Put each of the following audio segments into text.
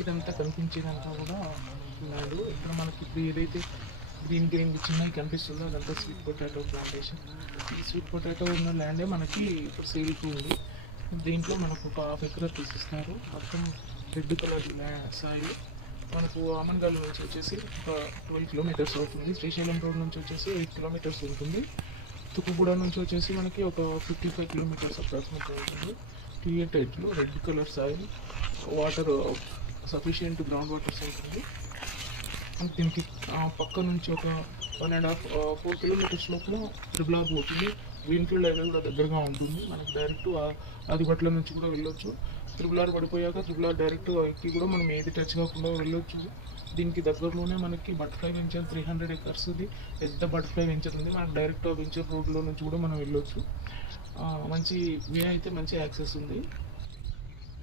ఇదంతా కనిపించేదంతా కూడా ల్యాండ్. ఇక్కడ మనకి ఇప్పుడు ఏదైతే గ్రీన్ గ్రీన్ చిన్నవి కనిపిస్తుందో అదంతా స్వీట్ పొటాటో ప్లాంటేషన్. ఈ స్వీట్ పొటాటో ఉన్న ల్యాండే మనకి ఇప్పుడు సేల్కి ఉంది. దీంట్లో మనకు ఒక ½ ఎకర్ తీసిస్తారు. మొత్తం రెడ్ కలర్ సాయిల్. మనకు ఆమన్గల్ నుంచి వచ్చేసి ఒక 12 కిలోమీటర్స్ అవుతుంది. శ్రీశైలం రోడ్ నుంచి వచ్చేసి 8 కిలోమీటర్స్ ఉంటుంది. తుక్కుగూడ నుంచి వచ్చేసి మనకి ఒక 55 కిలోమీటర్స్ అప్రాక్సిమేట్గా ఉంటుంది. క్లియర్ టైట్లో red colour soil, water sufficient ground waters ఉంటుంది. దీనికి పక్క నుంచి ఒక 1.5-4 కిలోమీటర్స్ లోపల త్రిబులార్ పోతుంది. గ్రీన్ఫీల్డ్ హైవే కూడా దగ్గరగా ఉంటుంది. మనకి డైరెక్ట్ ఆదిపట్ల నుంచి కూడా వెళ్ళొచ్చు. త్రిబులార్ పడిపోయాక త్రిబులార్ డైరెక్ట్ ఎక్కి కూడా మనం ఏది టచ్ కాకుండా వెళ్ళొచ్చు. దీనికి దగ్గరలోనే మనకి బటర్ఫ్లై వెంచర్ 300 ఎకర్స్ది పెద్ద బటర్ఫ్లై వెంచర్ ఉంది. మనకి డైరెక్ట్ వెంచర్ రోడ్లో నుంచి కూడా మనం వెళ్ళొచ్చు. మంచి వే అయితే మంచి యాక్సెస్ ఉంది.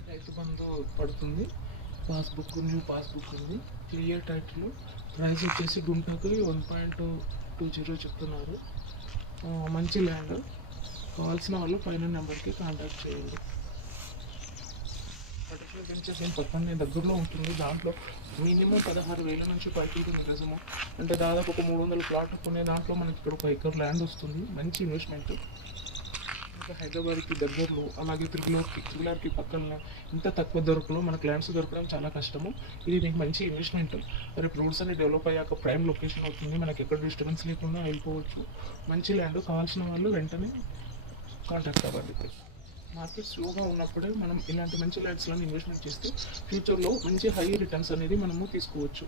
రైతు బంధు పడుతుంది. పాస్బుక్ న్యూ పాస్బుక్ ఉంది. Clear title. ప్రైస్ వచ్చేసి గుంటకి 1.20 చెప్తున్నారు. మంచి ల్యాండ్. కావాల్సిన వాళ్ళు పైన నెంబర్కి కాంటాక్ట్ చేయండి. బటర్ఫ్లై వెంచర్స్ ఏం పక్కనే దగ్గరలో ఉంటుంది. దాంట్లో మినిమం 16,000 నుంచి పైకి నిజము. అంటే దాదాపు ఒక 300 ప్లాట్లు కొనే దాంట్లో మనకి ఇక్కడ 1 ఎకర్ ల్యాండ్ వస్తుంది. మంచి ఇన్వెస్ట్మెంట్. ఇంకా హైదరాబాద్కి దగ్గరలో, అలాగే త్రిబులార్కి పక్కన ఇంత తక్కువ ధరలో మనకు ల్యాండ్స్ దొరకడం చాలా కష్టము. ఇది మీకు మంచి ఇన్వెస్ట్మెంట్. రేపు రోడ్స్ అన్ని డెవలప్ అయ్యాక ప్రైమ్ లొకేషన్ అవుతుంది. మనకి ఎక్కడ డిస్టర్బెన్స్ లేకుండా వెళ్ళిపోవచ్చు. మంచి ల్యాండ్. కావాల్సిన వాళ్ళు వెంటనే కాంటాక్ట్ అవ్వాలి. మార్కెట్ స్లోగా ఉన్నప్పుడే మనం ఇలాంటి మంచి ల్యాండ్స్లను ఇన్వెస్ట్మెంట్ చేస్తే ఫ్యూచర్లో మంచి హై రిటర్న్స్ అనేది మనము తీసుకోవచ్చు.